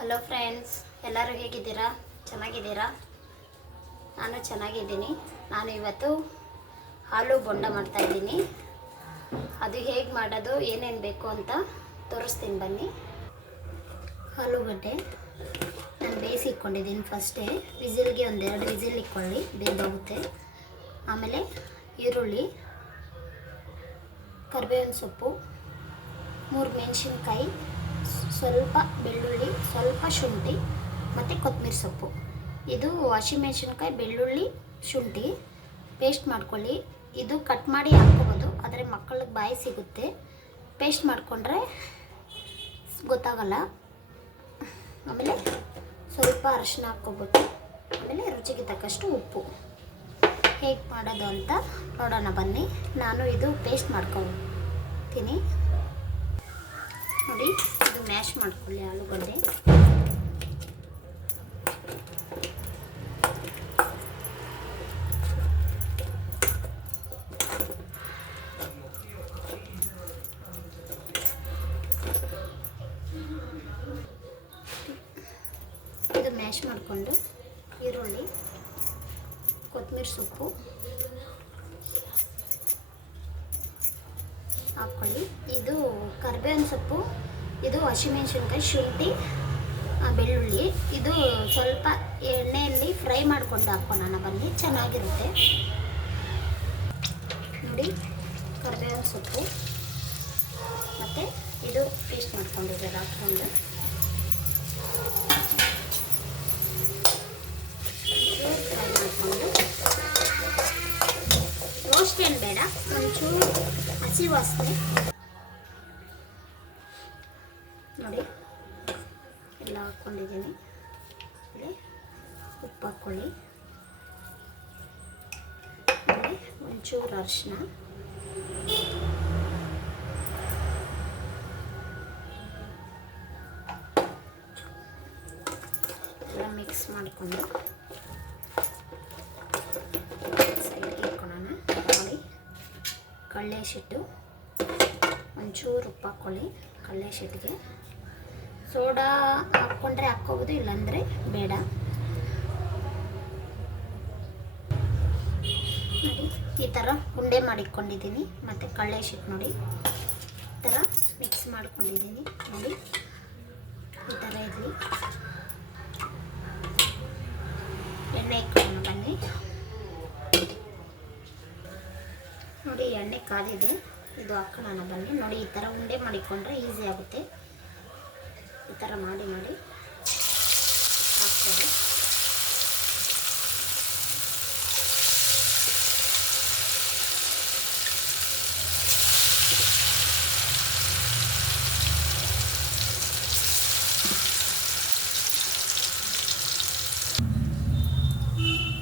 Hello friends, ಎಲ್ಲರೂ ಹೇಗಿದ್ದೀರಾ? ಚೆನ್ನಾಗಿದ್ದೀರಾ? ನಾನು ಚೆನ್ನಾಗಿದ್ದೀನಿ. ನಾನು ಇವತ್ತು ಆಲೂ ಬೋಂಡ ಮಾಡ್ತಾಯಿದ್ದೀನಿ. ಅದು ಹೇಗೆ ಮಾಡೋದು, ಏನೇನು ಬೇಕು ಅಂತ ತೋರಿಸ್ತೀನಿ ಬನ್ನಿ. ಆಲೂಗಡ್ಡೆ ನಾನು ಬೇಯಿಸಿಟ್ಕೊಂಡಿದ್ದೀನಿ. ಫಸ್ಟೇ ವಿಸಿಲ್ಗೆ ಒಂದೆರಡು ವಿಸಿಲ್ ಇಟ್ಕೊಳ್ಳಿ, ಬೇಗೋಗುತ್ತೆ. ಆಮೇಲೆ ಈರುಳ್ಳಿ, ಕರಿಬೇವಿನ ಸೊಪ್ಪು, 3 ಮೆಣಸಿನ್ಕಾಯಿ, ಸ್ವಲ್ಪ ಬೆಳ್ಳುಳ್ಳಿ, ಸ್ವಲ್ಪ ಶುಂಠಿ ಮತ್ತು ಕೊತ್ತಂಬರಿ ಸೊಪ್ಪು. ಇದು ಹಸಿಮೆಣಸಿನ್ಕಾಯಿ, ಬೆಳ್ಳುಳ್ಳಿ, ಶುಂಠಿ ಪೇಸ್ಟ್ ಮಾಡ್ಕೊಳ್ಳಿ. ಇದು ಕಟ್ ಮಾಡಿ ಹಾಕ್ಕೋಬೋದು, ಆದರೆ ಮಕ್ಕಳಿಗೆ ಬಾಯಿ ಸಿಗುತ್ತೆ. ಪೇಸ್ಟ್ ಮಾಡಿಕೊಂಡ್ರೆ ಗೊತ್ತಾಗಲ್ಲ. ಆಮೇಲೆ ಸ್ವಲ್ಪ ಅರಿಶಿನ ಹಾಕ್ಕೋಬೇಕು. ಆಮೇಲೆ ರುಚಿಗೆ ತಕ್ಕಷ್ಟು ಉಪ್ಪು. ಹೇಗೆ ಮಾಡೋದು ಅಂತ ನೋಡೋಣ ಬನ್ನಿ. ನಾನು ಇದು ಪೇಸ್ಟ್ ಮಾಡ್ಕೊತೀನಿ ನೋಡಿ. ಇದು ಮ್ಯಾಶ್ ಮಾಡ್ಕೊಳ್ಳಿ ಆಲೂಗಡ್ಡೆ. ಇದು ಮ್ಯಾಶ್ ಮಾಡಿಕೊಂಡು ಈರುಳ್ಳಿ, ಕೊತ್ತಂಬರಿ ಸೊಪ್ಪು ಹಾಕ್ಕೊಳ್ಳಿ. ಇದು ಕರಿಬೇವಿನ ಸೊಪ್ಪು, ಇದು ಹಸಿಮೆಣಸಿನ್ಕಾಯಿ, ಶುಂಠಿ, ಬೆಳ್ಳುಳ್ಳಿ. ಇದು ಸ್ವಲ್ಪ ಎಣ್ಣೆಯಲ್ಲಿ ಫ್ರೈ ಮಾಡ್ಕೊಂಡು ಹಾಕ್ಕೊಳ್ಳೋಣ ಬನ್ನಿ, ಚೆನ್ನಾಗಿರುತ್ತೆ ನೋಡಿ. ಕರಿಬೇವಿನ ಸೊಪ್ಪು ಮತ್ತು ಇದು ಪೇಸ್ಟ್ ಮಾಡ್ಕೊಂಡಿದ್ದೀರ ಹಾಕ್ಕೊಂಡು ಫ್ರೈ ಮಾಡಿಕೊಂಡು, ರೋಸ್ಟ್ ಏನು ಬೇಡ, ಒಂಚೂರು ಹಸಿ ವಾಸನೆ ನೋಡಿ. ಎಲ್ಲ ಹಾಕ್ಕೊಂಡಿದ್ದೀನಿ. ಆಮೇಲೆ ಉಪ್ಪು ಹಾಕ್ಕೊಳ್ಳಿ. ಆಮೇಲೆ ಒಂಚೂರು ಅರಿಶಿನ, ಎಲ್ಲ ಮಿಕ್ಸ್ ಮಾಡಿಕೊಂಡು ಸೈಡ್ಗೆ ಇಟ್ಕೊಳ್ಳೋಣ ನೋಡಿ. ಕಡಲೆ ಹಿಟ್ಟು, ಒಂಚೂರು ಉಪ್ಪು ಹಾಕ್ಕೊಳ್ಳಿ. ಕಡಲೆ ಹಿಟ್ಟಿಗೆ ಸೋಡಾ ಹಾಕ್ಕೊಂಡ್ರೆ ಹಾಕ್ಕೋಬೋದು, ಇಲ್ಲಾಂದರೆ ಬೇಡ ನೋಡಿ. ಈ ಥರ ಉಂಡೆ ಮಾಡಿಟ್ಕೊಂಡಿದ್ದೀನಿ. ಮತ್ತು ಕಡಲೆ ಹಿಟ್ಟು ನೋಡಿ, ಈ ಥರ ಮಿಕ್ಸ್ ಮಾಡ್ಕೊಂಡಿದ್ದೀನಿ ನೋಡಿ. ಈ ಥರ ಇರಲಿ. ಎಣ್ಣೆ ಇಟ್ಕೊಳ್ಳೋಣ ಬನ್ನಿ ನೋಡಿ. ಎಣ್ಣೆ ಕಾದಿದೆ, ಇದು ಹಾಕೋಣ ಬನ್ನಿ ನೋಡಿ. ಈ ಥರ ಉಂಡೆ ಮಾಡಿಕೊಂಡ್ರೆ ಈಸಿ ಆಗುತ್ತೆ. ಈ ಥರ ಮಾಡಿ ನೋಡಿ ಹಾಕ್ತಾರೆ.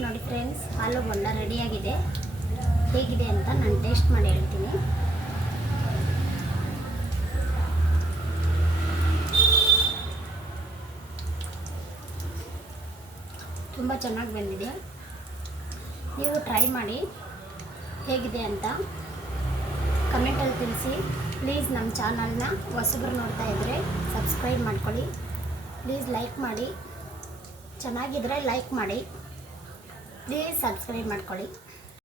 ನೋಡಿ ಫ್ರೆಂಡ್ಸ್, ಆಲೂ ಬೋಂಡ ರೆಡಿಯಾಗಿದೆ. ಹೇಗಿದೆ ಅಂತ ನಾನು ಟೇಸ್ಟ್ ಮಾಡಿ ಹೇಳ್ತೀನಿ. ತುಂಬ ಚೆನ್ನಾಗಿ ಬಂದಿದೆ. ನೀವು ಟ್ರೈ ಮಾಡಿ ಹೇಗಿದೆ ಅಂತ ಕಮೆಂಟಲ್ಲಿ ತಿಳಿಸಿ. ಪ್ಲೀಸ್ ನಮ್ಮ ಚಾನಲ್ನ ಹೊಸಬ್ರು ನೋಡ್ತಾ ಇದ್ದರೆ ಸಬ್ಸ್ಕ್ರೈಬ್ ಮಾಡ್ಕೊಳ್ಳಿ. ಪ್ಲೀಸ್ ಲೈಕ್ ಮಾಡಿ, ಚೆನ್ನಾಗಿದ್ದರೆ ಲೈಕ್ ಮಾಡಿ, ಪ್ಲೀಸ್ ಸಬ್ಸ್ಕ್ರೈಬ್ ಮಾಡ್ಕೊಳ್ಳಿ.